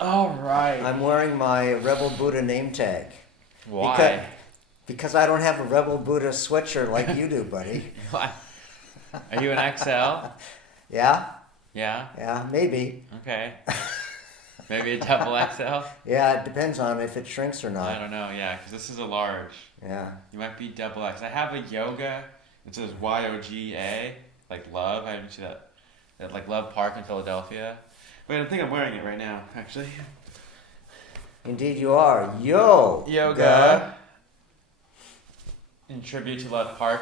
All right. I'm wearing my Rebel Buddha name tag. Why? Because I don't have a Rebel Buddha sweatshirt like you do, buddy. Why? Are you an XL? Yeah? Yeah? Yeah, maybe. Okay. Maybe a double XL? Yeah, it depends on if it shrinks or I not. don't know, yeah, because this is a large. Yeah. You might be double X. I have a yoga. It says YOGA, like love. I haven't seen that. At like Love Park in Philadelphia. Wait, I think I'm wearing it right now, actually. Indeed you are. Yoga. In tribute to Love Park.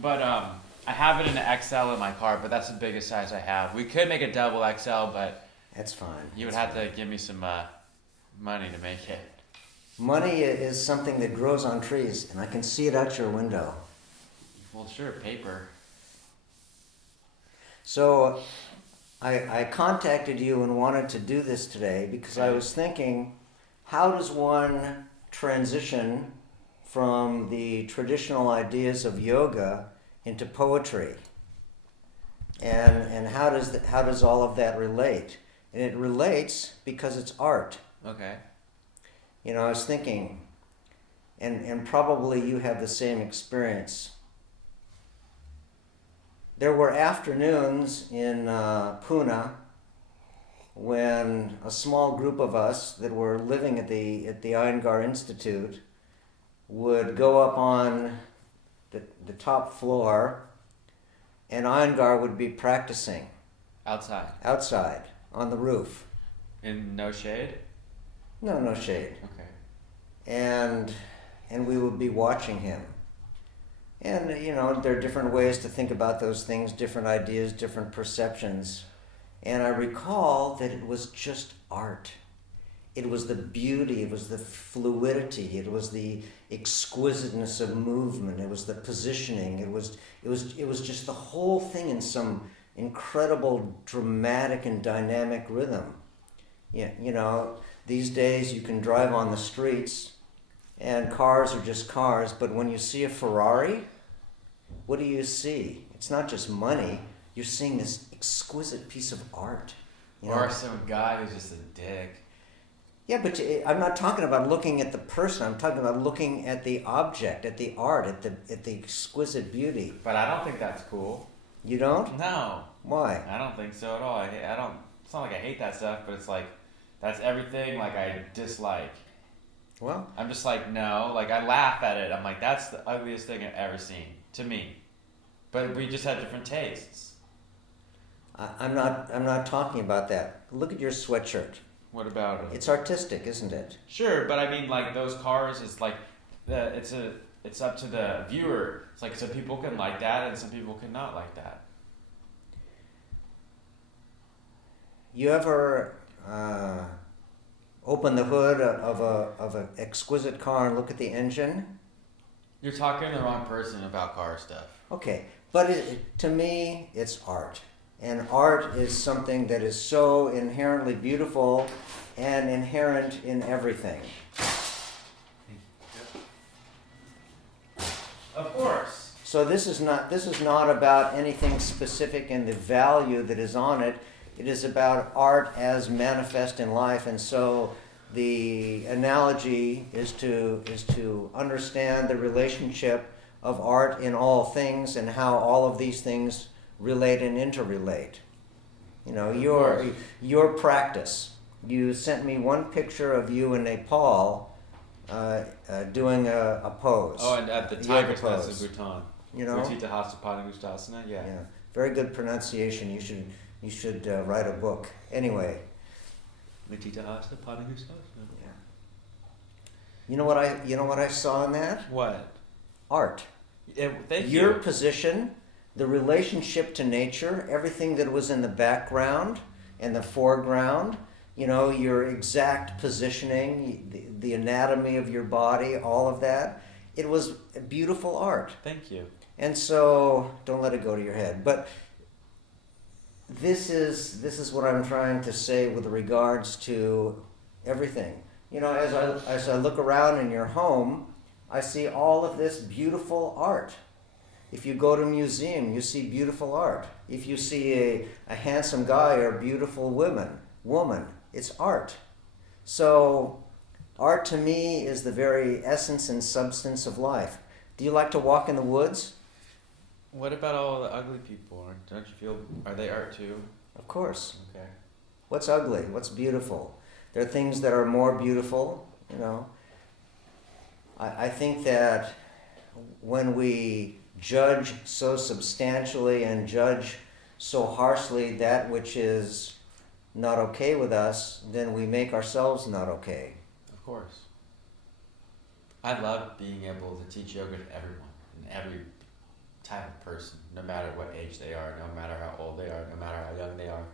But I have it in an XL in my car, but that's the biggest size I have. We could make a double XL, but That's fine. you would have to give me some money to make it. Money is something that grows on trees, and I can see it out your window. Well, sure, paper. So I contacted you and wanted to do this today because I was thinking, how does one transition from the traditional ideas of yoga into poetry? And how does all of that relate? And it relates because it's art. Okay. You know, I was thinking, and probably you have the same experience. There were afternoons in Pune when a small group of us that were living at the Iyengar Institute would go up on the top floor, and Iyengar would be practicing outside on the roof. In no shade? No shade. Okay. And we would be watching him. And, you know, there are different ways to think about those things, different ideas, different perceptions. And I recall that it was just art. It was the beauty, it was the fluidity, it was the exquisiteness of movement, it was the positioning, it was just the whole thing in some incredible dramatic and dynamic rhythm. Yeah, you know, these days you can drive on the streets and cars are just cars, but when you see a Ferrari, what do you see? It's not just money. You're seeing this exquisite piece of art. You know? Or some guy who's just a dick. Yeah, but I'm not talking about looking at the person. I'm talking about looking at the object, at the art, at the exquisite beauty. But I don't think that's cool. You don't? No. Why? I don't think so at all. I don't. It's not like I hate that stuff, but it's like that's everything like I dislike. Well, I'm just like, no, like I laugh at it. I'm like, that's the ugliest thing I've ever seen, to me. But we just have different tastes. I'm not talking about that. Look at your sweatshirt. What about it? It's artistic, isn't it? Sure, but I mean, like those cars is like, it's up to the viewer. It's like some people can like that and some people can not like that. You ever open the hood of an exquisite car and look at the engine? You're talking to the wrong person about car stuff. Okay, but to me, it's art. And art is something that is so inherently beautiful and inherent in everything. Of course. So this is not about anything specific in the value that is on it. It is about art as manifest in life, and so the analogy is to understand the relationship of art in all things and how all of these things relate and interrelate. You know, your practice. You sent me one picture of you in Nepal doing a pose. Oh, and at the tiger class in Bhutan. You know? Utthita Hasta Padangusthasana, yeah. Yeah. Very good pronunciation. You should write a book. Anyway. Utthita Hasta Padangusthasana. Yeah. You know what I saw in that? What? Art. Thank you. Your position, the relationship to nature, everything that was in the background and the foreground, you know, your exact positioning, the anatomy of your body, all of that. It was beautiful art. Thank you. And so, don't let it go to your head. But this is what I'm trying to say with regards to everything. You know, as I look around in your home, I see all of this beautiful art. If you go to a museum, you see beautiful art. If you see a handsome guy or a beautiful woman, it's art. So art to me is the very essence and substance of life. Do you like to walk in the woods? What about all the ugly people? Don't you feel, are they art too? Of course. Okay. What's ugly? What's beautiful? There are things that are more beautiful, you know. I think that when we judge so substantially and judge so harshly that which is not okay with us, then we make ourselves not okay. Of course. I love being able to teach yoga to everyone, and every type of person, no matter what age they are, no matter how old they are, no matter how young they are,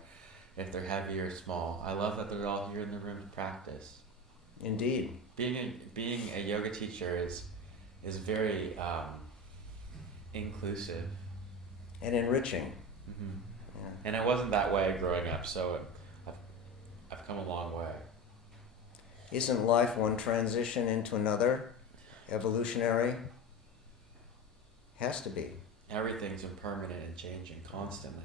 if they're heavy or small. I love that they're all here in the room to practice. Indeed. Being a yoga teacher is very inclusive And enriching. Mm-hmm. Yeah. And it wasn't that way growing up, so I've come a long way. Isn't life one transition into another? Evolutionary? Has to be. Everything's impermanent and changing constantly.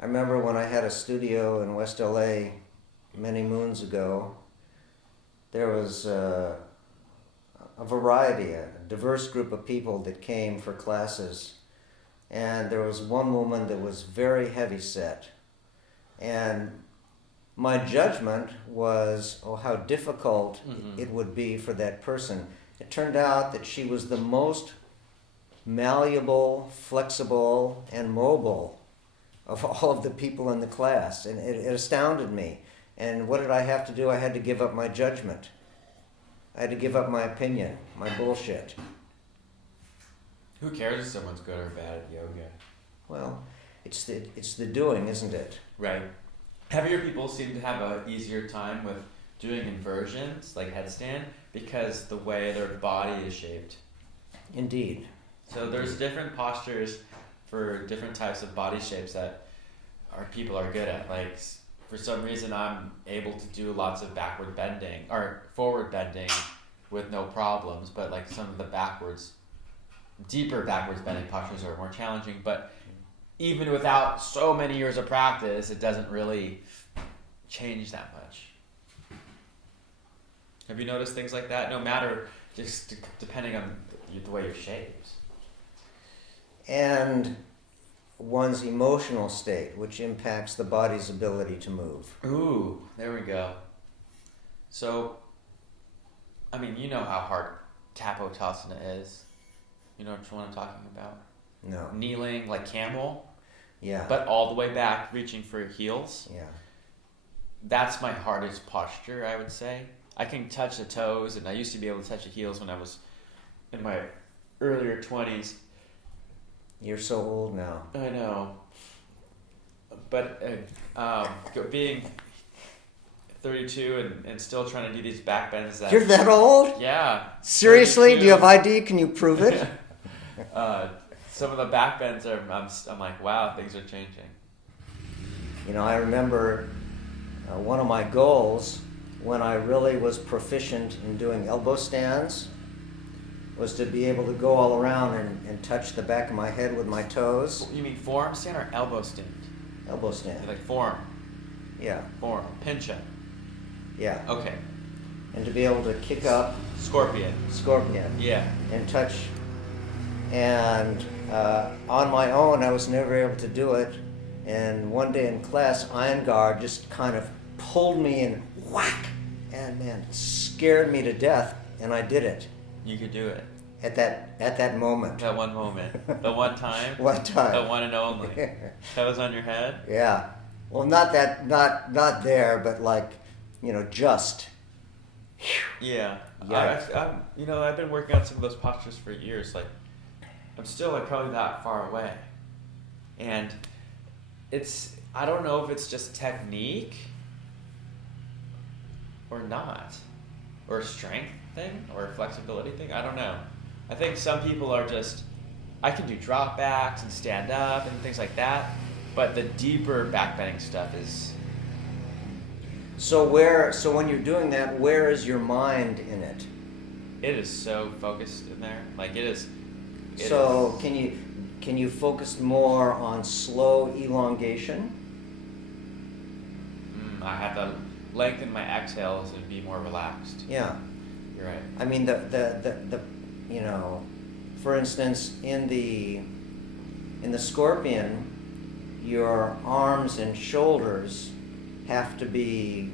I remember when I had a studio in West LA many moons ago, there was a variety, a diverse group of people that came for classes. And there was one woman that was very heavy set. And my judgment was, how difficult it would be for that person. It turned out that she was the most malleable, flexible, and mobile of all of the people in the class. And it astounded me. And what did I have to do? I had to give up my judgment. I had to give up my opinion, my bullshit. Who cares if someone's good or bad at yoga? Well, it's the doing, isn't it? Right. Heavier people seem to have an easier time with doing inversions, like headstand, because the way their body is shaped. Indeed. So there's different postures for different types of body shapes that people are good at. Like, for some reason, I'm able to do lots of backward bending or forward bending with no problems, but like some of the deeper backwards bending postures are more challenging. But even without so many years of practice, it doesn't really change that much. Have you noticed things like that? No matter, just depending on the way you're shaped. And one's emotional state, which impacts the body's ability to move. Ooh, there we go. So, I mean, you know how hard Tapotasana is. You know which one I'm talking about? No. Kneeling like camel, Yeah. but all the way back, reaching for your heels. Yeah. That's my hardest posture, I would say. I can touch the toes, and I used to be able to touch the heels when I was in my earlier 20s. You're so old now. I know. But being 32 and still trying to do these back bends. You're that old? Yeah. Seriously? 32. Do you have ID? Can you prove it? Some of the back bends I'm like, wow, things are changing. You know, I remember one of my goals when I really was proficient in doing elbow stands was to be able to go all around and touch the back of my head with my toes. You mean forearm stand or elbow stand? Elbow stand. Like forearm. Yeah. Forearm. Pincha. Yeah. Okay. And to be able to kick up. Scorpion. Yeah. And touch. And on my own, I was never able to do it. And one day in class, Iyengar just kind of pulled me and whack, and man, scared me to death. And I did it. You could do it. At that moment. That one moment. The one time. One time. The one and only. That was on your head? Yeah. Well, not there, but like, just. Yeah. Yeah. I've been working on some of those postures for years. Like, I'm still like probably that far away. And I don't know if it's just technique or not, or a strength thing, or a flexibility thing. I don't know. I think some people are just, I can do drop backs and stand up and things like that, but the deeper back bending stuff is. So when you're doing that, where is your mind in it? It is so focused in there. Like it is. So can you focus more on slow elongation? I have to lengthen my exhales and be more relaxed. Yeah. You're right. I mean, for instance, in the scorpion, your arms and shoulders have to be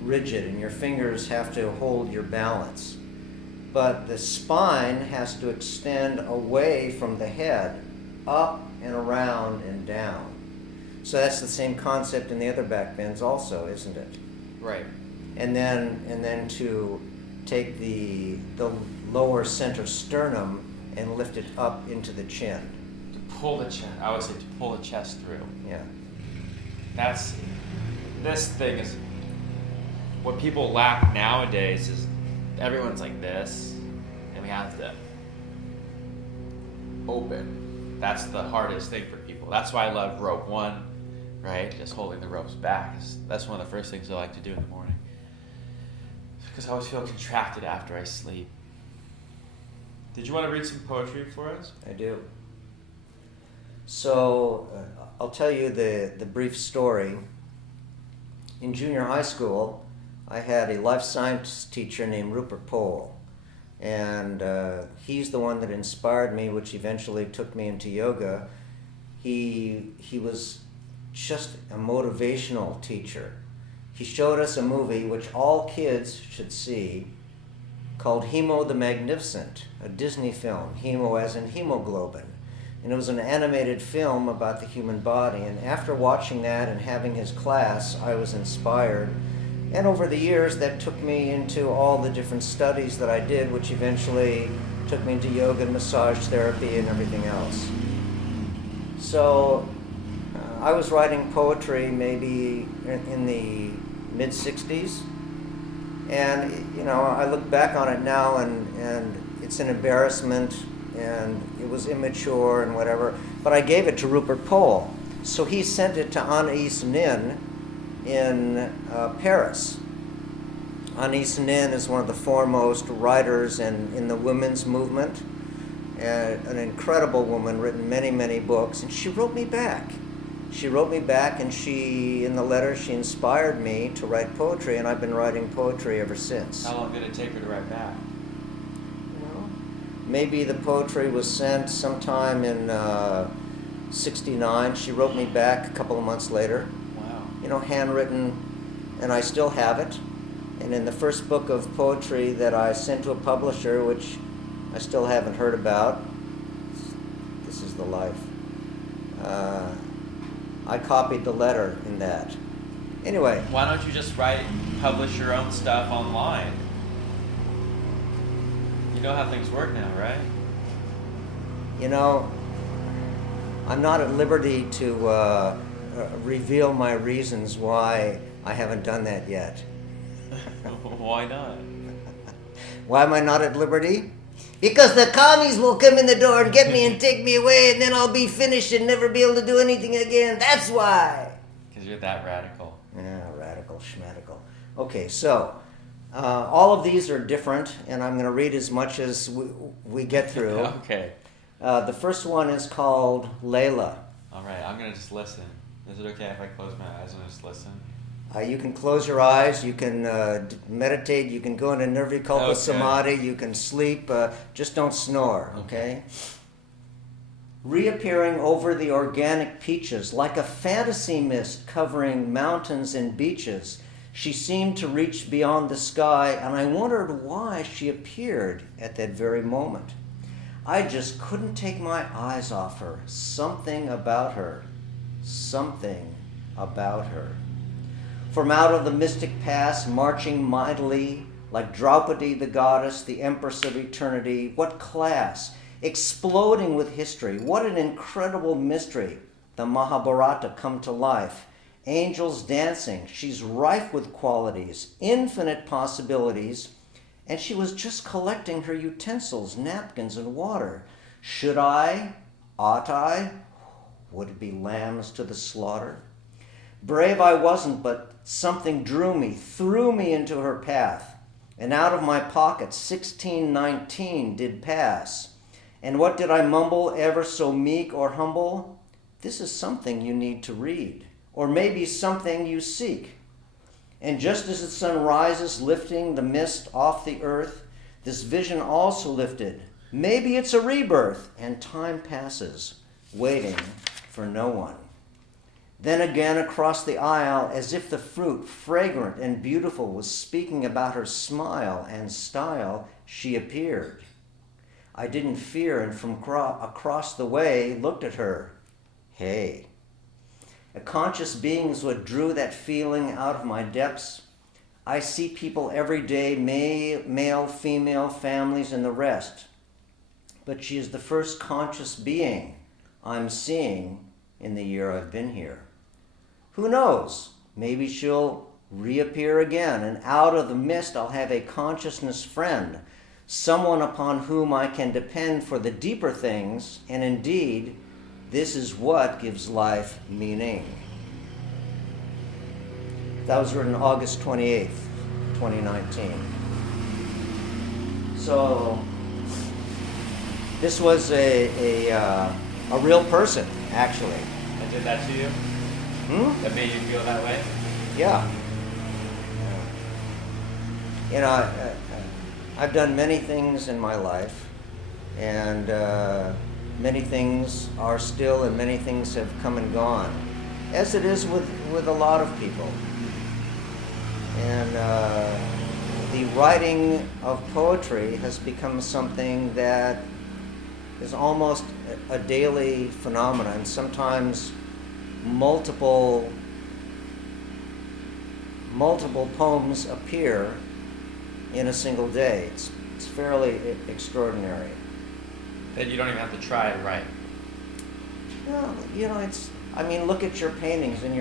rigid and your fingers have to hold your balance. But the spine has to extend away from the head, up and around and down. So that's the same concept in the other back bends also, isn't it? Right. And then to take the lower center sternum and lift it up into the chin. To pull the chest. I would say to pull the chest through. Yeah. This thing is what people lack nowadays is everyone's like this, and we have to open. That's the hardest thing for people. That's why I love rope 1, right? Just holding the ropes back. That's one of the first things I like to do in the morning. Because I always feel contracted after I sleep. Did you want to read some poetry for us? I do. So I'll tell you the brief story. In junior high school, I had a life science teacher named Rupert Pohl. And he's the one that inspired me, which eventually took me into yoga. He was just a motivational teacher. He showed us a movie which all kids should see called Hemo the Magnificent, a Disney film, hemo as in hemoglobin. And it was an animated film about the human body. And after watching that and having his class, I was inspired. And over the years, that took me into all the different studies that I did, which eventually took me into yoga and massage therapy and everything else. So I was writing poetry maybe in the mid-60s. And, I look back on it now and it's an embarrassment and it was immature and whatever. But I gave it to Rupert Pohl. So he sent it to Anais Nin in Paris. Anais Nin is one of the foremost writers in the women's movement, an incredible woman, written many, many books, and she wrote me back. And in the letter, she inspired me to write poetry, and I've been writing poetry ever since. How long did it take her to write back? Well, maybe the poetry was sent sometime in 69. She wrote me back a couple of months later. Wow. Handwritten, and I still have it. And in the first book of poetry that I sent to a publisher, which I still haven't heard about, This Is the Life, I copied the letter in that. Anyway. Why don't you just publish your own stuff online? You know how things work now, right? I'm not at liberty to reveal my reasons why I haven't done that yet. Why not? Why am I not at liberty? Because the commies will come in the door and get me and take me away, and then I'll be finished and never be able to do anything again. That's why. Because you're that radical. Yeah, radical, schmadical. Okay, so all of these are different, and I'm going to read as much as we get through. Okay. The first one is called Layla. All right, I'm going to just listen. Is it okay if I close my eyes and just listen? You can close your eyes, you can meditate, you can go into nirvikalpa samadhi, you can sleep, just don't snore, okay? Reappearing over the organic peaches, like a fantasy mist covering mountains and beaches, she seemed to reach beyond the sky, and I wondered why she appeared at that very moment. I just couldn't take my eyes off her. Something about her. From out of the mystic past, marching mightily, like Draupadi the goddess, the empress of eternity. What class? Exploding with history. What an incredible mystery. The Mahabharata come to life. Angels dancing. She's rife with qualities, infinite possibilities, and she was just collecting her utensils, napkins, and water. Should I? Ought I? Would it be lambs to the slaughter? Brave I wasn't, but something drew me, threw me into her path, and out of my pocket 1619 did pass. And what did I mumble, ever so meek or humble? This is something you need to read, or maybe something you seek. And just as the sun rises, lifting the mist off the earth, this vision also lifted. Maybe it's a rebirth, and time passes, waiting for no one. Then again across the aisle, as if the fruit, fragrant and beautiful, was speaking about her smile and style, she appeared. I didn't fear, and from across the way looked at her. Hey. A conscious being is what drew that feeling out of my depths. I see people every day, male, female, families, and the rest. But she is the first conscious being I'm seeing in the year I've been here. Who knows? Maybe she'll reappear again, and out of the mist I'll have a consciousness friend, someone upon whom I can depend for the deeper things, and indeed, this is what gives life meaning. That was written August 28th, 2019. So, this was a real person, actually. And did that to you? That made you feel that way? Yeah. You know, I've done many things in my life, and many things are still, and many things have come and gone, as it is with a lot of people. And the writing of poetry has become something that is almost a daily phenomenon. Sometimes multiple poems appear in a single day. It's fairly extraordinary. That you don't even have to try to write. No, you know, look at your paintings and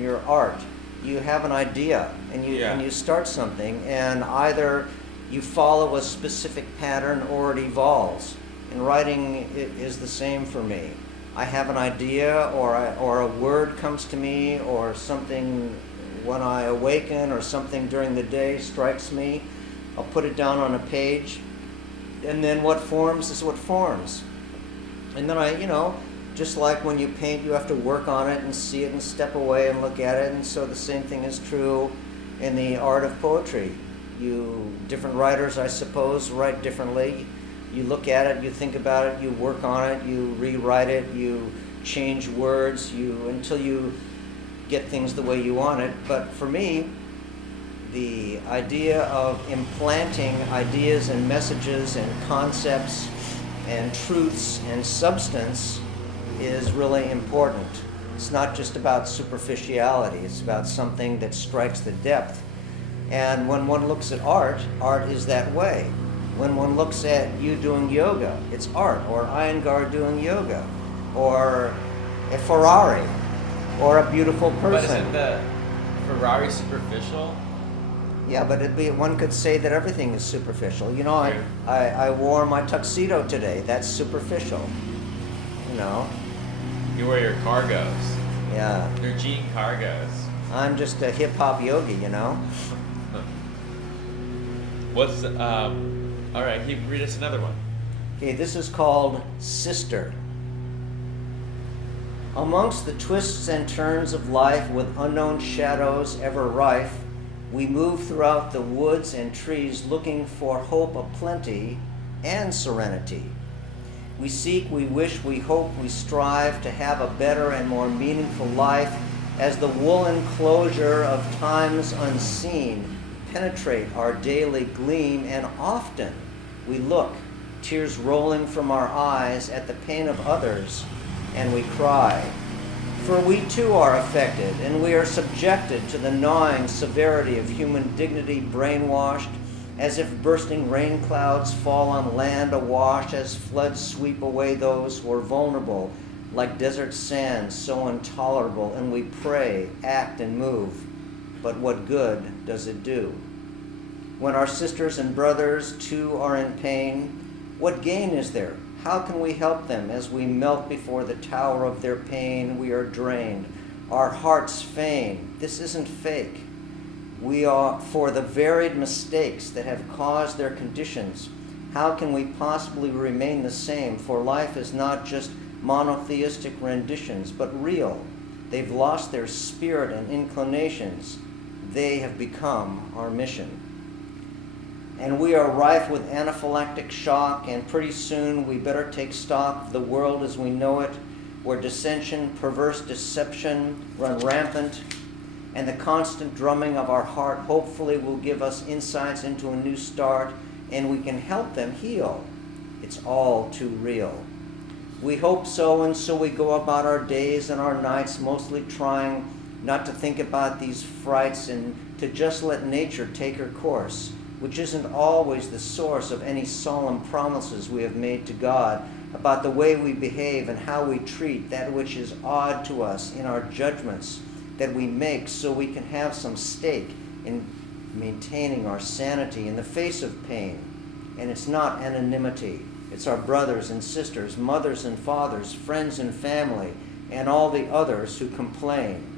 your art. You have an idea and you start something, and either you follow a specific pattern or it evolves. And writing is the same for me. I have an idea, or a word comes to me, or something when I awaken, or something during the day strikes me. I'll put it down on a page, and then what forms is what forms. And then just like when you paint, you have to work on it and see it and step away and look at it. And so the same thing is true in the art of poetry. Different writers, I suppose, write differently. You look at it, you think about it, you work on it, you rewrite it, you change words, until you get things the way you want it. But for me, the idea of implanting ideas and messages and concepts and truths and substance is really important. It's not just about superficiality, it's about something that strikes the depth. And when one looks at art is that way. When one looks at you doing yoga, it's art, or Iyengar doing yoga, or a Ferrari, or a beautiful person. But isn't the Ferrari superficial? Yeah, but one could say that everything is superficial. You know, I wore my tuxedo today. That's superficial. You know. You wear your cargos. Yeah. Your jean cargos. I'm just a hip-hop yogi, you know. What's all right, read us another one. Okay, this is called Sister. Amongst the twists and turns of life, with unknown shadows ever rife, we move throughout the woods and trees looking for hope aplenty and serenity. We seek, we wish, we hope, we strive to have a better and more meaningful life as the woolen closure of times unseen penetrate our daily gleam, and often we look, tears rolling from our eyes, at the pain of others, and we cry. For we too are affected, and we are subjected to the gnawing severity of human dignity, brainwashed, as if bursting rain clouds fall on land awash, as floods sweep away those who are vulnerable, like desert sand so intolerable, and we pray, act, and move. But what good does it do? When our sisters and brothers too are in pain, what gain is there? How can we help them as we melt before the tower of their pain? We are drained, our hearts feign. This isn't fake. We are for the varied mistakes that have caused their conditions. How can we possibly remain the same? For life is not just monotheistic renditions, but real. They've lost their spirit and inclinations. they have become our mission. And we are rife with anaphylactic shock, and pretty soon we better take stock of the world as we know it, where dissension, perverse deception run rampant, and the constant drumming of our heart hopefully will give us insights into a new start, and we can help them heal. It's all too real. We hope so, and so we go about our days and our nights, mostly trying not to think about these frights and to just let nature take her course, which isn't always the source of any solemn promises we have made to God about the way we behave and how we treat that which is odd to us in our judgments that we make, so we can have some stake in maintaining our sanity in the face of pain. And it's not anonymity. It's our brothers and sisters, mothers and fathers, friends and family, and all the others who complain.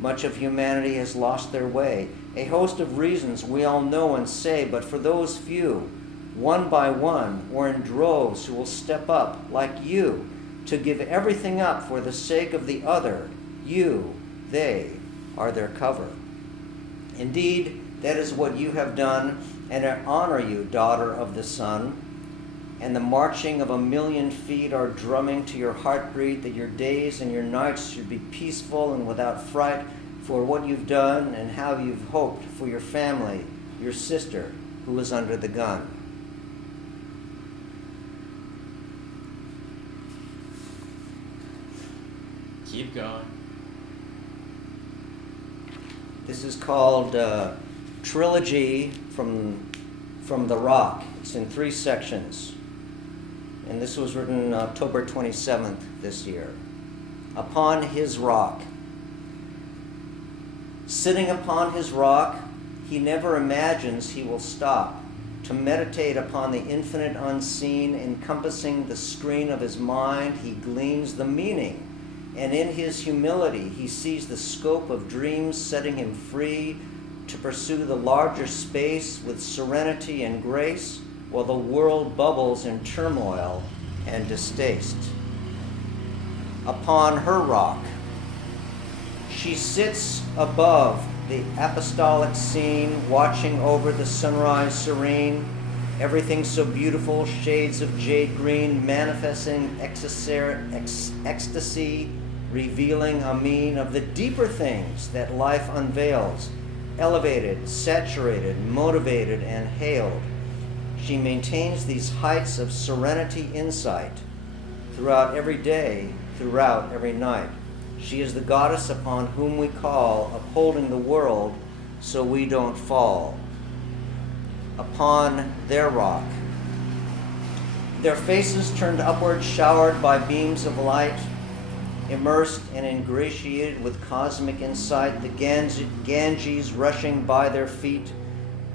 Much of humanity has lost their way. A host of reasons we all know and say, but for those few, one by one or in droves, who will step up, like you, to give everything up for the sake of the other, you, they, are their cover. Indeed, that is what you have done, and I honor you, daughter of the sun. And the marching of 1,000,000 feet are drumming to your heartbeat that your days and your nights should be peaceful and without fright for what you've done and how you've hoped for your family, your sister, who is under the gun. Keep going. This is called Trilogy from the Rock. It's in 3 sections. And this was written October 27th this year. Upon his rock. Sitting upon his rock, he never imagines he will stop to meditate upon the infinite unseen, encompassing the screen of his mind. He gleans the meaning, and in his humility he sees the scope of dreams, setting him free to pursue the larger space with serenity and grace, while the world bubbles in turmoil and distaste. Upon her rock, she sits above the apostolic scene, watching over the sunrise serene, everything so beautiful, shades of jade green, manifesting ecstasy, revealing a mean of the deeper things that life unveils, elevated, saturated, motivated, and hailed. She maintains these heights of serenity insight throughout every day, throughout every night. She is the goddess upon whom we call, upholding the world so we don't fall. Upon their rock, their faces turned upward, showered by beams of light, immersed and ingratiated with cosmic insight, the Ganges rushing by their feet,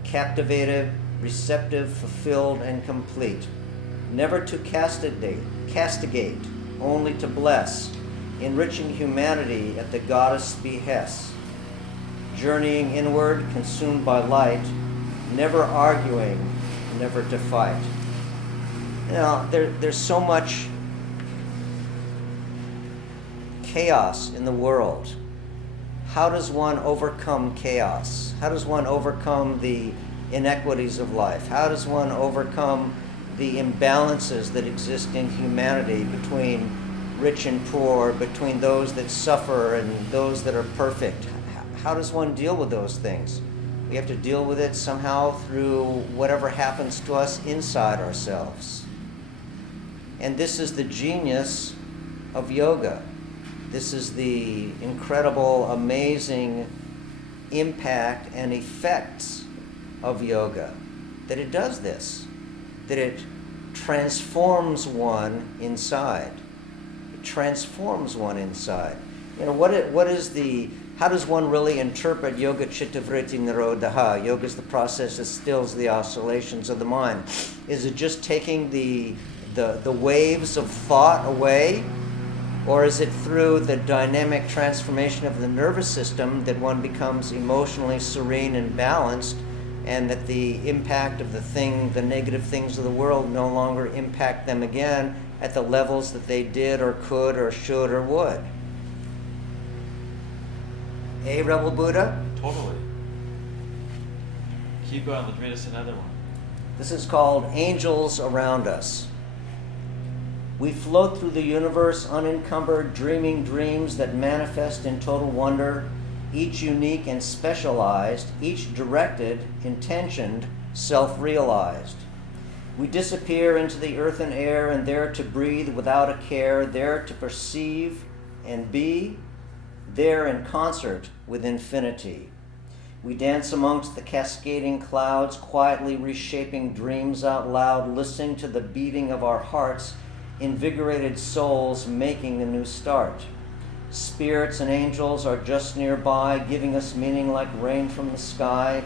captivated, receptive, fulfilled, and complete. Never to castigate, only to bless, enriching humanity at the goddess' behest. Journeying inward, consumed by light, never arguing, never to fight. You know, there's so much chaos in the world. How does one overcome chaos? How does one overcome the inequities of life? How does one overcome the imbalances that exist in humanity between rich and poor, between those that suffer and those that are perfect? How does one deal with those things? We have to deal with it somehow through whatever happens to us inside ourselves. And this is the genius of yoga. This is the incredible, amazing impact and effects of yoga, that it does this, that it transforms one inside. It transforms one inside. You know, how does one really interpret yoga chittavritti nirodha? Yoga is the process that stills the oscillations of the mind. Is it just taking the waves of thought away? Or is it through the dynamic transformation of the nervous system that one becomes emotionally serene and balanced, and that the impact of the negative things of the world no longer impact them again at the levels that they did or could or should or would? Rebel Buddha? Totally. Keep going. Let's read us another one. This is called Angels Around Us. We float through the universe unencumbered, dreaming dreams that manifest in total wonder, each unique and specialized, each directed, intentioned, self-realized. We disappear into the earth and air, and there to breathe without a care, there to perceive and be, there in concert with infinity. We dance amongst the cascading clouds, quietly reshaping dreams out loud, listening to the beating of our hearts, invigorated souls making a new start. Spirits and angels are just nearby, giving us meaning like rain from the sky,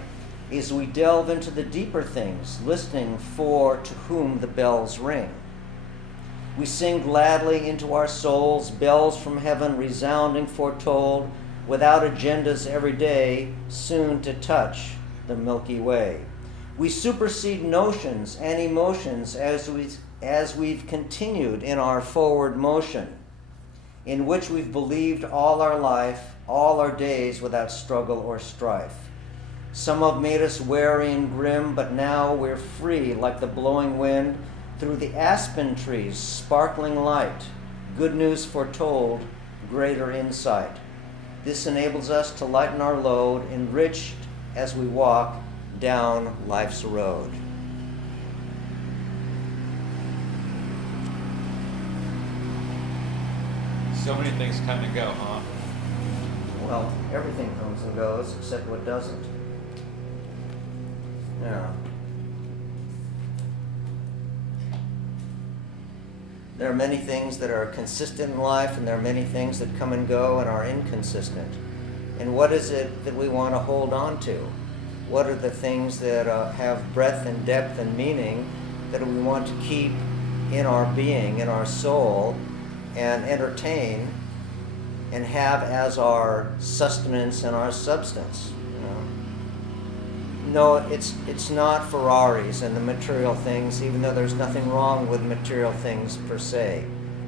as we delve into the deeper things, listening for to whom the bells ring. We sing gladly into our souls, bells from heaven resounding foretold, without agendas every day, soon to touch the Milky Way. We supersede notions and emotions as we've continued in our forward motion, in which we've believed all our life, all our days without struggle or strife. Some have made us wary and grim, but now we're free like the blowing wind through the aspen trees, sparkling light, good news foretold, greater insight. This enables us to lighten our load, enriched as we walk down life's road. So many things come and go, huh? Well, everything comes and goes except what doesn't. Yeah. There are many things that are consistent in life, and there are many things that come and go and are inconsistent. And what is it that we want to hold on to? What are the things that have breadth and depth and meaning that we want to keep in our being, in our soul, and entertain and have as our sustenance and our substance? No, it's not Ferraris and the material things, even though there's nothing wrong with material things per se.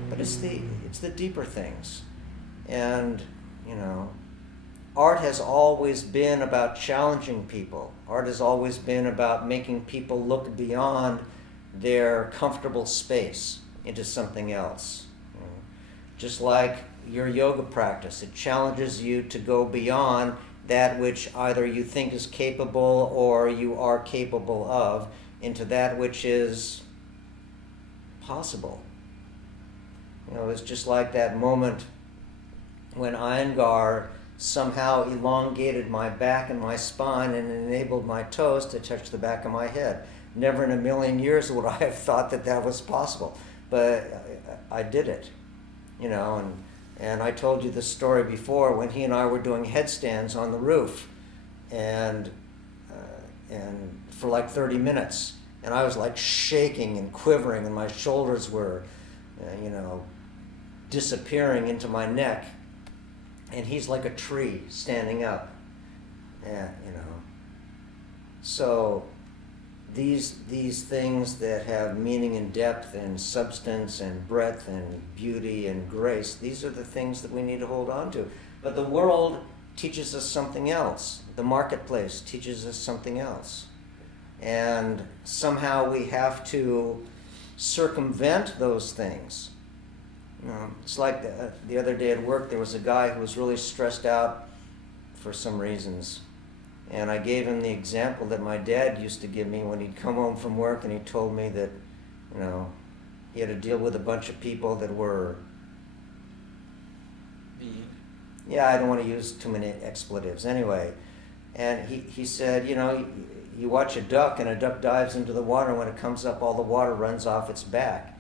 But it's the deeper things. And, art has always been about challenging people. Art has always been about making people look beyond their comfortable space into something else. Just like your yoga practice, it challenges you to go beyond that which either you think is capable or you are capable of, into that which is possible. It's just like that moment when Iyengar somehow elongated my back and my spine and enabled my toes to touch the back of my head. Never in a million years would I have thought that was possible, but I did it, And I told you this story before when he and I were doing headstands on the roof, and for like 30 minutes, and I was like shaking and quivering, and my shoulders were, disappearing into my neck, and he's like a tree standing up, So these things that have meaning and depth and substance and breadth and beauty and grace, these are the things that we need to hold on to. But the world teaches us something else. The marketplace teaches us something else. And somehow we have to circumvent those things. It's like the other day at work, there was a guy who was really stressed out for some reasons. And I gave him the example that my dad used to give me when he'd come home from work, and he told me that, he had to deal with a bunch of people that were... Yeah, I don't want to use too many expletives. Anyway, and he said, you watch a duck, and a duck dives into the water, and when it comes up, all the water runs off its back.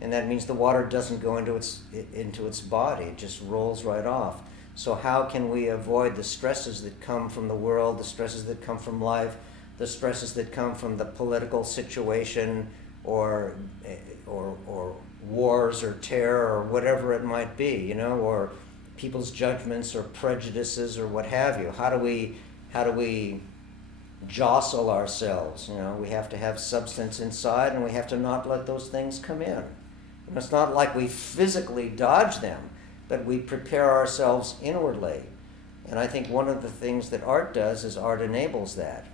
And that means the water doesn't go into its body. It just rolls right off. So how can we avoid the stresses that come from the world, the stresses that come from life, the stresses that come from the political situation or wars or terror or whatever it might be, or people's judgments or prejudices or what have you? How do we jostle ourselves? We have to have substance inside, and we have to not let those things come in. And it's not like we physically dodge them, but we prepare ourselves inwardly. And I think one of the things that art does is art enables that.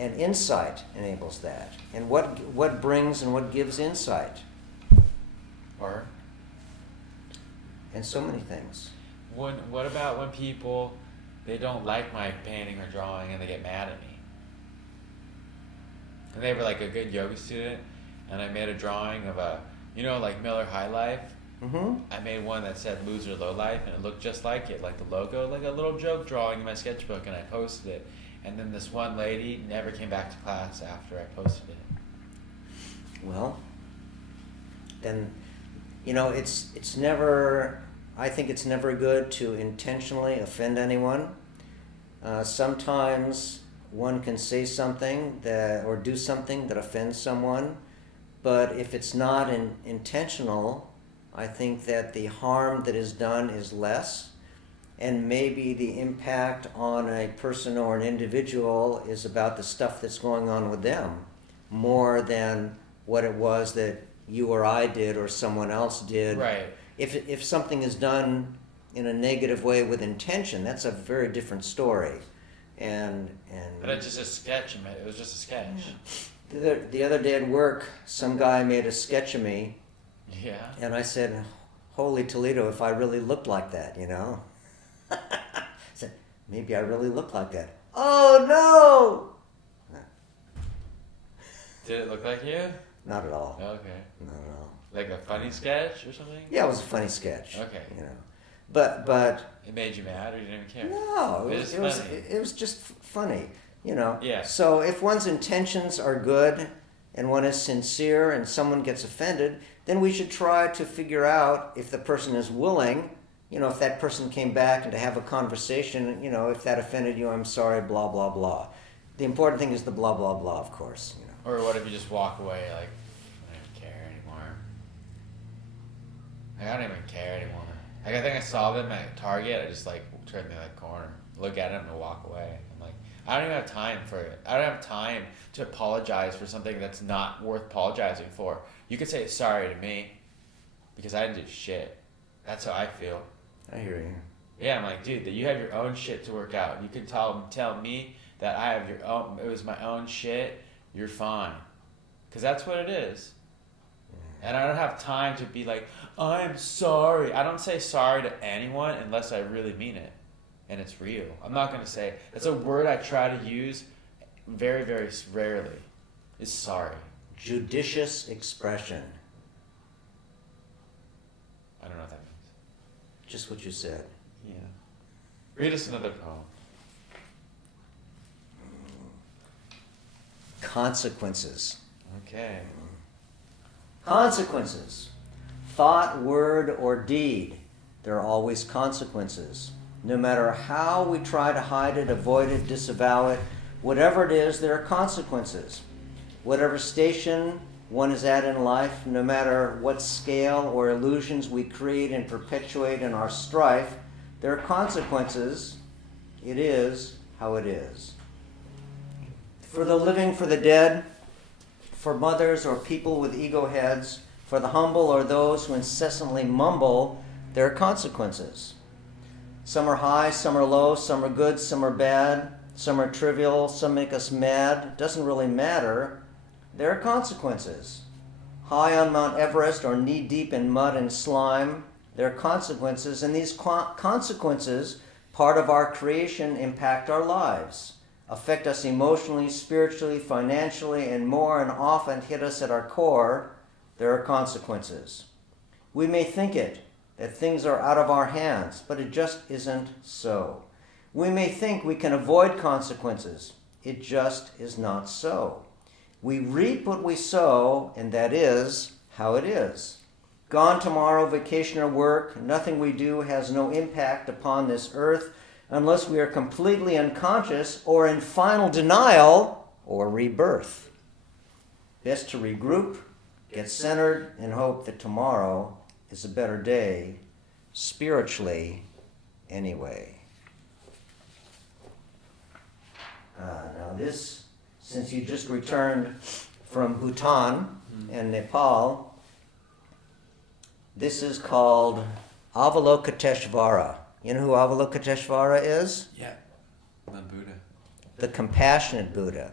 And insight enables that. And what brings and what gives insight? Or? And so many things. What about when people, they don't like my painting or drawing and they get mad at me? And they were like a good yoga student, and I made a drawing of like Miller High Life. Mm-hmm. I made one that said Loser Low Life, and it looked just like it, like the logo, like a little joke drawing in my sketchbook, and I posted it. And then this one lady never came back to class after I posted it. Well, then, it's never, I think it's never good to intentionally offend anyone. Sometimes one can say something or do something that offends someone, but if it's not intentional, I think that the harm that is done is less, and maybe the impact on a person or an individual is about the stuff that's going on with them more than what it was that you or I did or someone else did. Right. If something is done in a negative way with intention, that's a very different story. But it's just a sketch. It was just a sketch. The other day at work, some guy made a sketch of me. Yeah. And I said, "Holy Toledo, if I really looked like that, I said, maybe I really look like that. Oh, no! Did it look like you? Not at all. Okay. Not at all. Like a funny sketch or something? Yeah, it was a funny sketch. Okay. But it made you mad, or you didn't even care? No, it was just funny, Yeah. So if one's intentions are good and one is sincere and someone gets offended, then we should try to figure out if the person is willing, if that person came back and to have a conversation, if that offended you, I'm sorry, blah, blah, blah. The important thing is the blah, blah, blah, of course. Or what if you just walk away, like, I don't care anymore. I don't even care anymore. Like, I think I saw them at Target, I just, turned the, corner, look at them and walk away. I'm like, I don't even have time for it. I don't have time to apologize for something that's not worth apologizing for. You could say sorry to me, because I didn't do shit. That's how I feel. I hear you. Yeah, I'm like, dude, that you have your own shit to work out. You can tell me that I have it was my own shit, you're fine. Because that's what it is. And I don't have time to be like, I'm sorry. I don't say sorry to anyone unless I really mean it. And it's real. I'm not going to say, it's a word I try to use very, very rarely, is sorry. Judicious expression. I don't know what that means. Just what you said. Yeah. Read us another poem. Consequences. Okay. Consequences. Thought, word, or deed. There are always consequences. No matter how we try to hide it, avoid it, disavow it, whatever it is, there are consequences. Whatever station one is at in life, no matter what scale or illusions we create and perpetuate in our strife, there are consequences. It is how it is. For the living, for the dead, for mothers or people with ego heads, for the humble or those who incessantly mumble, there are consequences. Some are high, some are low, some are good, some are bad, some are trivial, some make us mad. It doesn't really matter. There are consequences. High on Mount Everest or knee-deep in mud and slime, there are consequences, and these consequences, part of our creation, impact our lives, affect us emotionally, spiritually, financially, and more, and often hit us at our core. There are consequences. We may think it, that things are out of our hands, but it just isn't so. We may think we can avoid consequences. It just is not so. We reap what we sow, and that is how it is. Gone tomorrow, vacation or work, nothing we do has no impact upon this earth unless we are completely unconscious or in final denial or rebirth. Best to regroup, get centered, and hope that tomorrow is a better day, spiritually anyway. Now this, since you just returned from Bhutan and Nepal, this is called Avalokiteshvara. You know who Avalokiteshvara is? Yeah. The Buddha. The compassionate Buddha.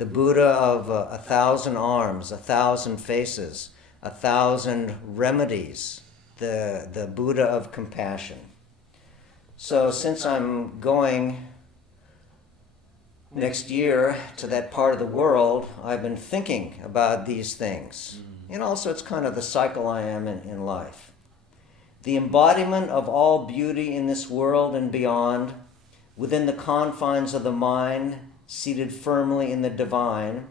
the Buddha of 1,000 arms, 1,000 faces, 1,000 remedies, the Buddha of compassion. So since I'm going next year to that part of the world, I've been thinking about these things. And also it's kind of the cycle I am in life. The embodiment of all beauty in this world and beyond, within the confines of the mind, seated firmly in the divine,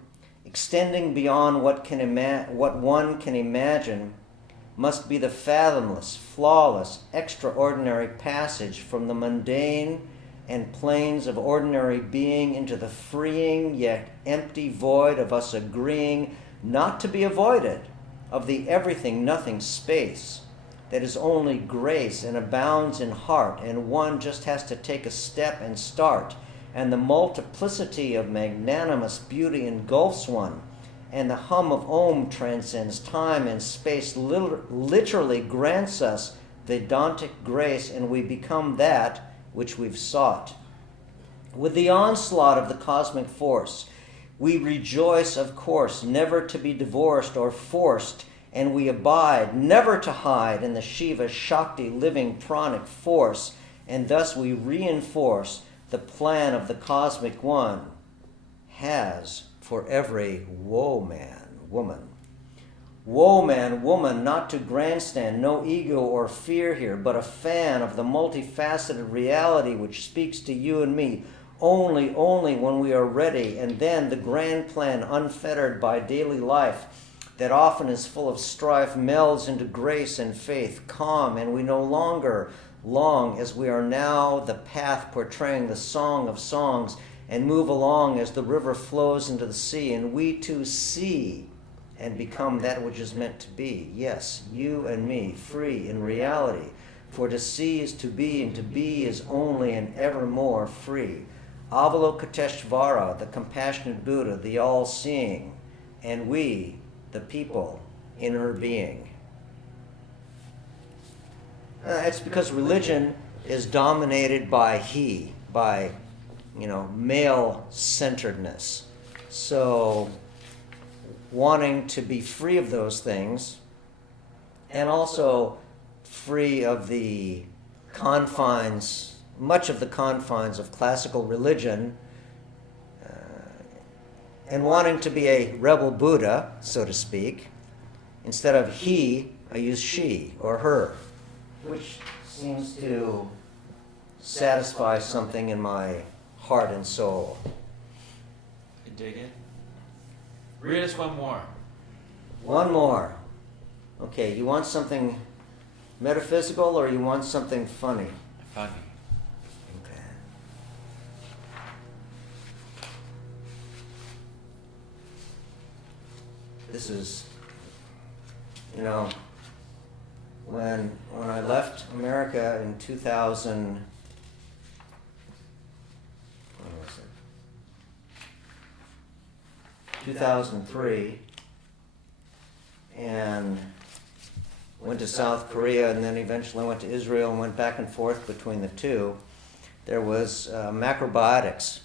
extending beyond what one can imagine, must be the fathomless, flawless, extraordinary passage from the mundane and planes of ordinary being into the freeing yet empty void of us agreeing not to be avoided, of the everything nothing space that is only grace and abounds in heart, and one just has to take a step and start, and the multiplicity of magnanimous beauty engulfs one, and the hum of Om transcends time and space, literally grants us Vedantic grace, and we become that which we've sought. With the onslaught of the cosmic force, we rejoice, of course, never to be divorced or forced, and we abide, never to hide, in the Shiva Shakti living pranic force, and thus we reinforce the plan of the Cosmic One has for every woe man, woman. Woe man, woman, not to grandstand, no ego or fear here, but a fan of the multifaceted reality which speaks to you and me, only when we are ready, and then the grand plan unfettered by daily life that often is full of strife melds into grace and faith, calm, and we no longer long as we are now the path portraying the song of songs, and move along as the river flows into the sea, and we too see and become that which is meant to be. Yes, you and me, free in reality, for to see is to be, and to be is only and evermore free. Avalokiteshvara, the compassionate Buddha, the all-seeing, and we, the people, in her being. It's because religion is dominated by he, by, male-centeredness. So, wanting to be free of those things, and also free of the confines, much of the confines of classical religion, and wanting to be a rebel Buddha, so to speak. Instead of he, I use she or her, which seems to satisfy something in my heart and soul. You dig it? Read us one more. One more. Okay, you want something metaphysical or you want something funny? Funny. Okay. This is, when I left America in 2000, when was it? 2003, and went to South Korea, and then eventually went to Israel and went back and forth between the two. There was macrobiotics,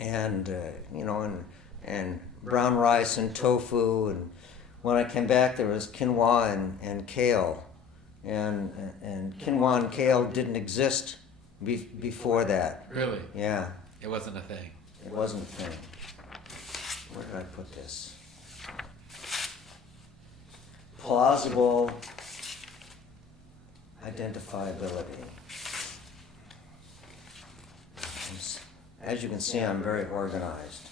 and and brown rice and tofu, and when I came back there was quinoa and kale, and quinoa and kale didn't exist before that. Really? Yeah. It wasn't a thing. It wasn't a thing. Where did I put this? Plausible identifiability. As you can see, I'm very organized.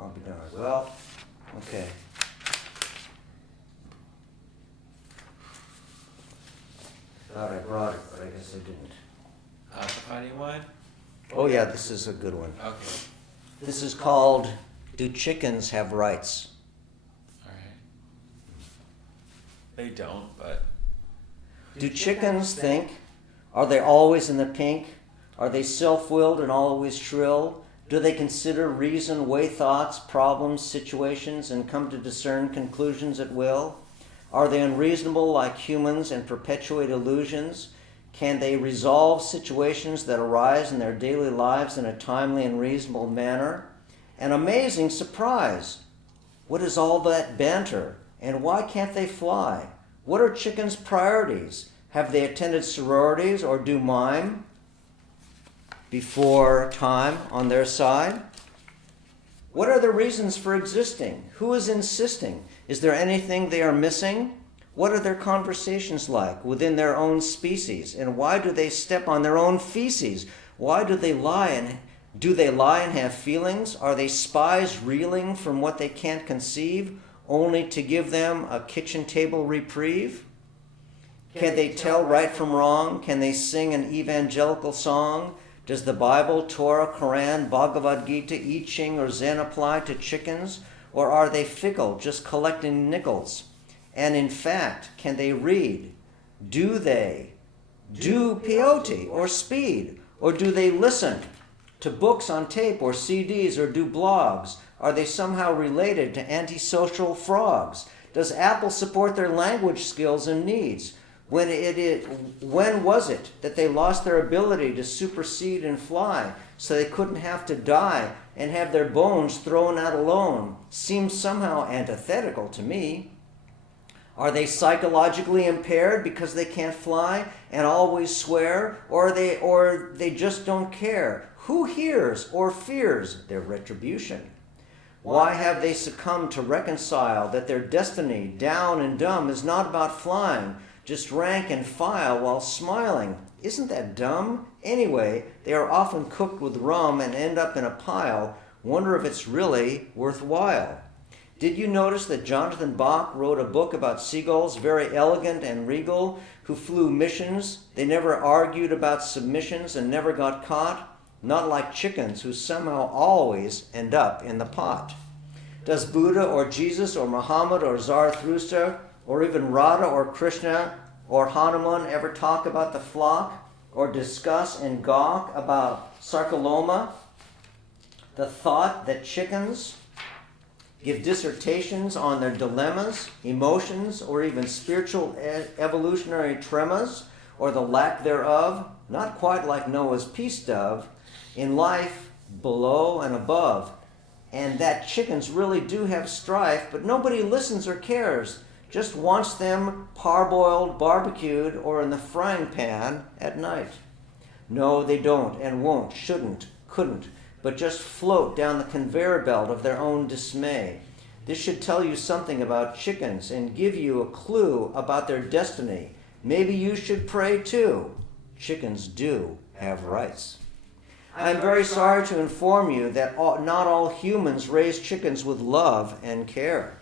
I'll be darned. Well, okay. Thought I brought it, but I guess I didn't. The funny one? Oh yeah, this is a good one. Okay. This is called, Do Chickens Have Rights? Alright. They don't, but... Do chickens think? Are they always in the pink? Are they self-willed and always shrill? Do they consider, reason, weigh thoughts, problems, situations, and come to discern conclusions at will? Are they unreasonable like humans and perpetuate illusions? Can they resolve situations that arise in their daily lives in a timely and reasonable manner? An amazing surprise. What is all that banter? And why can't they fly? What are chickens' priorities? Have they attended sororities or do mime before time on their side? What are the reasons for existing? Who is insisting? Is there anything they are missing? What are their conversations like within their own species? And why do they step on their own feces? Why do they lie and have feelings? Are they spies reeling from what they can't conceive, only to give them a kitchen table reprieve? Can they tell right from wrong? Can they sing an evangelical song? Does the Bible, Torah, Quran, Bhagavad Gita, I Ching, or Zen apply to chickens? Or are they fickle, just collecting nickels? And in fact, can they read? Do they do peyote or speed? Or do they listen to books on tape or CDs or do blogs? Are they somehow related to antisocial frogs? Does Apple support their language skills and needs? When was it that they lost their ability to supersede and fly so they couldn't have to die and have their bones thrown out alone? Seems somehow antithetical to me. Are they psychologically impaired because they can't fly and always swear? Or they just don't care? Who hears or fears their retribution? Why have they succumbed to reconcile that their destiny, down and dumb, is not about flying, just rank and file while smiling? Isn't that dumb? Anyway, they are often cooked with rum and end up in a pile. Wonder if it's really worthwhile. Did you notice that Jonathan Bach wrote a book about seagulls, very elegant and regal, who flew missions? They never argued about submissions and never got caught. Not like chickens who somehow always end up in the pot. Does Buddha or Jesus or Muhammad or Zarathustra or even Radha or Krishna or Hanuman ever talk about the flock or discuss and gawk about sarcoma? The thought that chickens give dissertations on their dilemmas, emotions, or even spiritual evolutionary tremors, or the lack thereof, not quite like Noah's peace dove, in life below and above, and that chickens really do have strife, but nobody listens or cares, just wants them parboiled, barbecued, or in the frying pan at night. No, they don't and won't, shouldn't, couldn't, but just float down the conveyor belt of their own dismay. This should tell you something about chickens and give you a clue about their destiny. Maybe you should pray too. Chickens do have rights. I'm very sorry to inform you that not all humans raise chickens with love and care.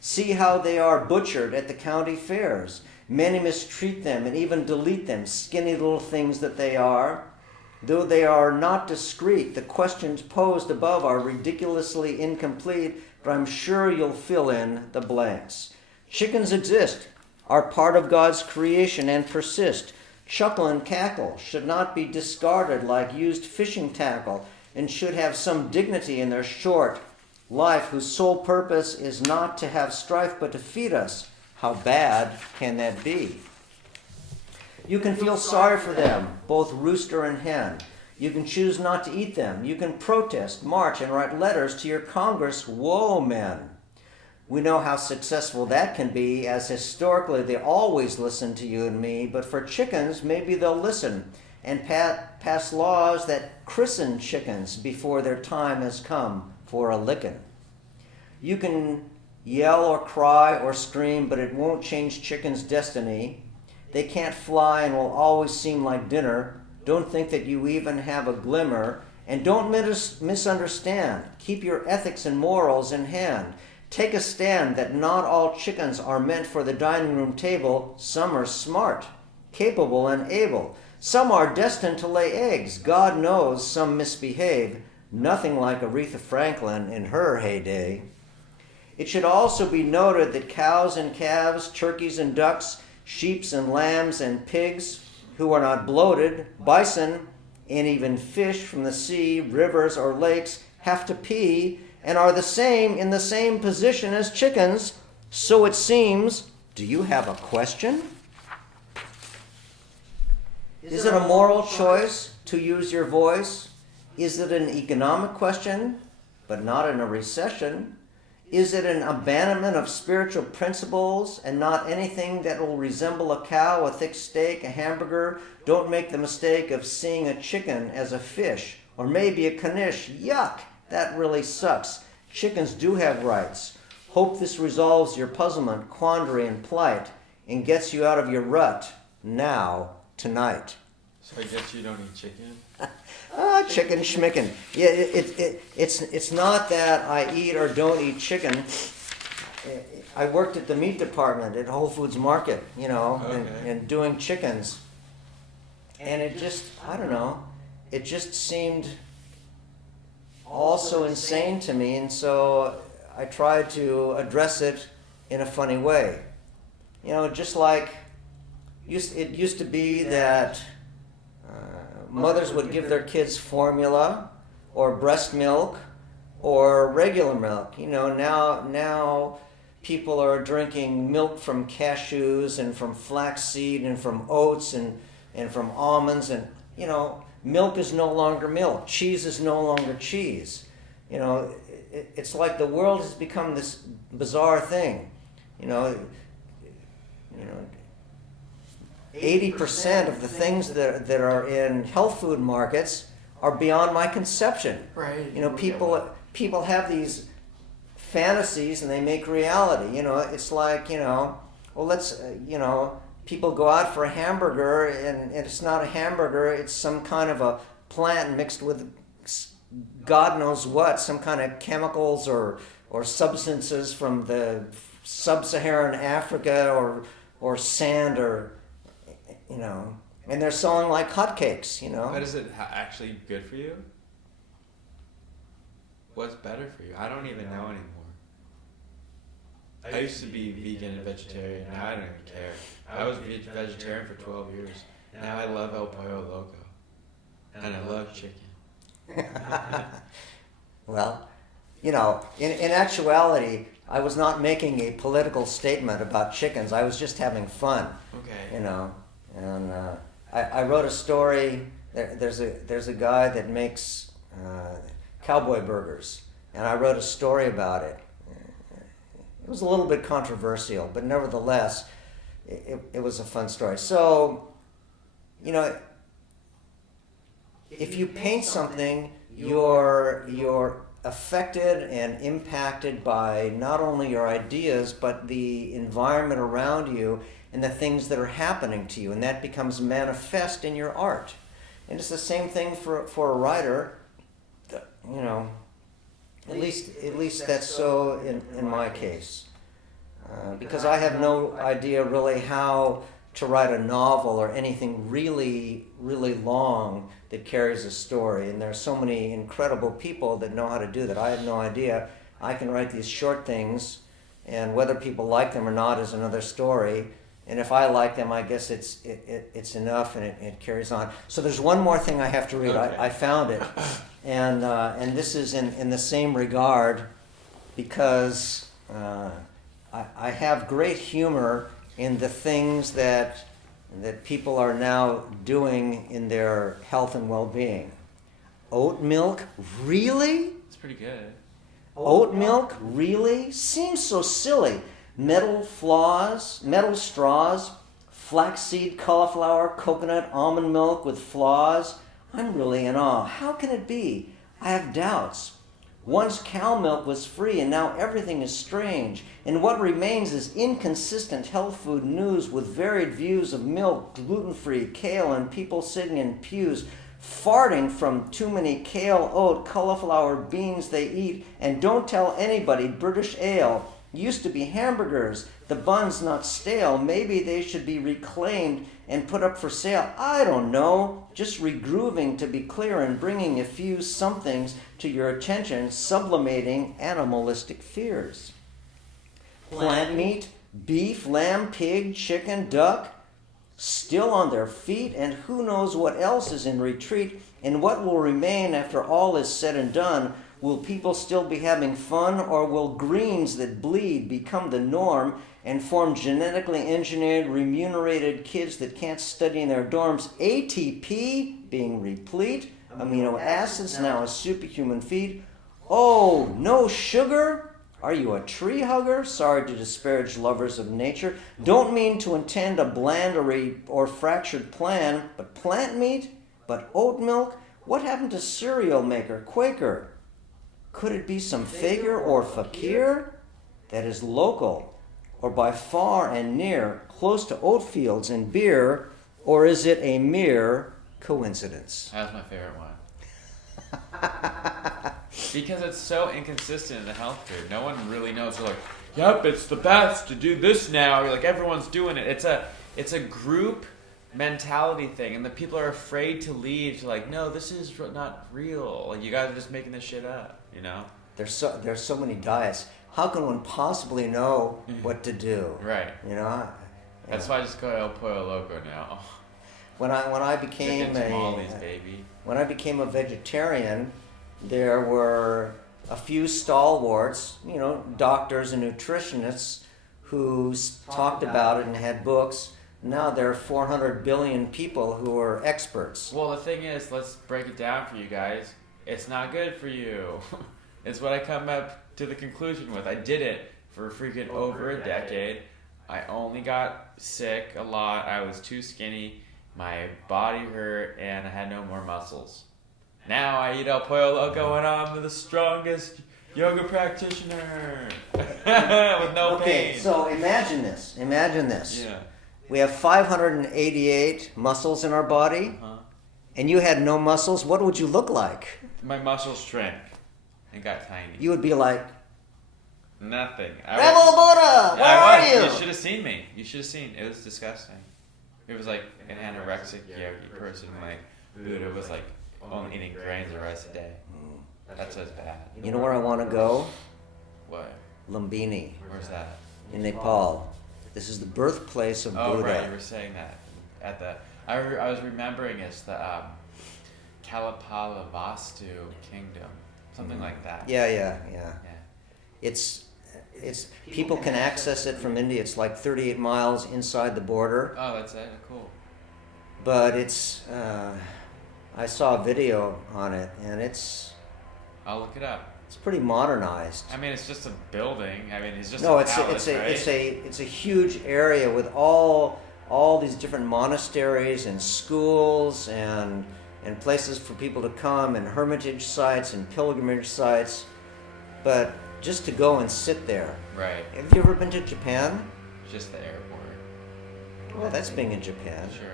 See how they are butchered at the county fairs. Many mistreat them and even delete them, skinny little things that they are. Though they are not discreet, the questions posed above are ridiculously incomplete, but I'm sure you'll fill in the blanks. Chickens exist, are part of God's creation and persist. Chuckle and cackle should not be discarded like used fishing tackle and should have some dignity in their short life whose sole purpose is not to have strife but to feed us. How bad can that be? You can feel sorry for them, both rooster and hen. You can choose not to eat them. You can protest, march, and write letters to your Congress. Whoa, men. We know how successful that can be, as historically they always listen to you and me, but for chickens, maybe they'll listen and pass laws that christen chickens before their time has come for a lickin'. You can yell or cry or scream, but it won't change chickens' destiny. They can't fly and will always seem like dinner. Don't think that you even have a glimmer. And don't misunderstand. Keep your ethics and morals in hand. Take a stand that not all chickens are meant for the dining room table. Some are smart, capable, and able. Some are destined to lay eggs. God knows some misbehave. Nothing like Aretha Franklin in her heyday. It should also be noted that cows and calves, turkeys and ducks, sheep and lambs and pigs who are not bloated, bison, and even fish from the sea, rivers, or lakes have to pee and are in the same position as chickens, so it seems, Do you have a question? Is it a moral choice to use your voice? Is it an economic question, but not in a recession? Is it an abandonment of spiritual principles and not anything that will resemble a cow, a thick steak, a hamburger? Don't make the mistake of seeing a chicken as a fish, or maybe a Knish. Yuck! That really sucks. Chickens do have rights. Hope this resolves your puzzlement, quandary, and plight, and gets you out of your rut now, tonight. So I guess you don't eat chicken? Chicken schmicken. Yeah, it's not that I eat or don't eat chicken. I worked at the meat department at Whole Foods Market, and doing chickens. And it just, I don't know, it just seemed all so insane to me, and so I tried to address it in a funny way. Just like it used to be that mothers would give their kids formula or breast milk or regular milk. Now people are drinking milk from cashews and from flaxseed and from oats and from almonds, and milk is no longer milk. Cheese is no longer cheese. It's like the world has become this bizarre thing. 80% of the things that are in health food markets are beyond my conception. Right. People have these fantasies and they make reality. It's like, people go out for a hamburger and it's not a hamburger, it's some kind of a plant mixed with God knows what, some kind of chemicals or substances from the sub-Saharan Africa or sand and they're selling like hotcakes, But is it actually good for you? What's better for you? I don't even know anymore. I used to be vegan and vegetarian. Now I don't even care. I was vegetarian for 12 years. Now I love El Pollo Loco. And I love chicken. Well, in actuality, I was not making a political statement about chickens. I was just having fun. Okay. And I wrote a story. There's a guy that makes cowboy burgers, and I wrote a story about it. It was a little bit controversial, but nevertheless, it was a fun story. So, if you paint something, you're affected and impacted by not only your ideas, but the environment around you and the things that are happening to you, and that becomes manifest in your art. And it's the same thing for a writer. At least that's so in my case, because I have no idea really how to write a novel or anything really, really long that carries a story. And there are so many incredible people that know how to do that. I have no idea. I can write these short things, and whether people like them or not is another story. And if I like them, I guess it's enough, and it carries on. So there's one more thing I have to read. Okay. I found it, and this is in the same regard, because I have great humor in the things that people are now doing in their health and well-being. Oat milk, really? It's pretty good. Oat milk, really? Seems so silly. Metal straws, flaxseed, cauliflower, coconut, almond milk with flaws. I'm really in awe. How can it be? I have doubts. Once cow milk was free, and now everything is strange. And what remains is inconsistent health food news with varied views of milk, gluten-free, kale, and people sitting in pews farting from too many kale, oat, cauliflower beans they eat. And don't tell anybody British ale used to be hamburgers, the buns not stale. Maybe they should be reclaimed and put up for sale. I don't know. Just regrooving, to be clear, and bringing a few somethings to your attention, sublimating animalistic fears. Plant meat, beef, lamb, pig, chicken, duck, still on their feet, and who knows what else is in retreat, and what will remain after all is said and done. Will people still be having fun, or will greens that bleed become the norm, and form genetically engineered, remunerated kids that can't study in their dorms. ATP being replete, amino acids now a superhuman feed. Oh, no sugar? Are you a tree hugger? Sorry to disparage lovers of nature. Don't mean to intend a bland or fractured plan, but plant meat? But oat milk? What happened to cereal maker, Quaker? Could it be some Fager or Fakir that is local, or by far and near, close to oat fields and beer, or is it a mere coincidence? That's my favorite one. Because it's so inconsistent in the health food. No one really knows. They're like, yep, it's the best to do this now. You're like, everyone's doing it. It's a group mentality thing, and the people are afraid to leave. To like, no, this is not real. Like, you guys are just making this shit up. You know? There's so many diets. How can one possibly know what to do? Right. You know. That's why I just go El Pollo Loco now. When I became tamales, baby. When I became a vegetarian, there were a few stalwarts, you know, doctors and nutritionists who talked about it and had books. Now there are 400 billion people who are experts. Well, the thing is, let's break it down for you guys. It's not good for you. It's what I come up to the conclusion with. I did it for freaking over a decade. I only got sick a lot. I was too skinny. My body hurt, and I had no more muscles. Now I eat El Pollo Loco, and I'm the strongest yoga practitioner with no pain. Okay, so imagine this. Yeah. We have 588 muscles in our body, and you had no muscles. What would you look like? My muscles shrank and got tiny. You would be like, nothing. Rebel Buddha, where are you? You should have seen me. You should have seen. It was disgusting. It was like an anorexic yogi person. Like, dude, it was like only eating grains the rest of the day. That's what's bad. You know where I want to go? What? Lumbini. Where's that? In Nepal. This is the birthplace of Buddha. Oh, right. You were saying that. At the, I was remembering it's the Kalapalavastu kingdom. Something like that. Yeah. It's people can access it from India. It's like 38 miles inside the border. Oh, that's it. Cool. But it's I saw a video on it, and I'll look it up. It's pretty modernized. I mean, it's just a building. I mean, it's just no, a palace, it's a huge area with all these different monasteries and schools and places for people to come, and hermitage sites and pilgrimage sites. But just to go and sit there. Right. Have you ever been to Japan? Just the airport. Well, that's being in Japan. Sure.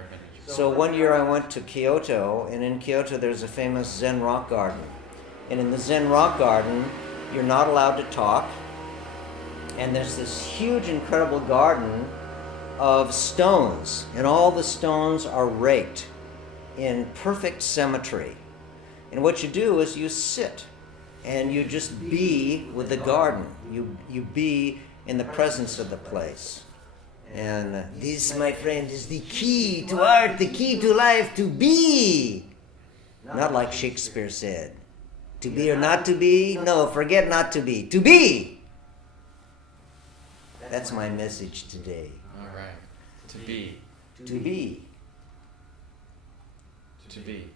So one year I went to Kyoto, and in Kyoto there's a famous Zen rock garden. And in the Zen rock garden, you're not allowed to talk. And there's this huge, incredible garden of stones. And all the stones are raked in perfect symmetry. And what you do is you sit and you just be with the garden. You be in the presence of the place. And this, my friend, is the key to art, the key to life, to be. Not like Shakespeare said. To be or not to be? No, forget not to be. To be! That's my message today. All right. To be. To be. To be.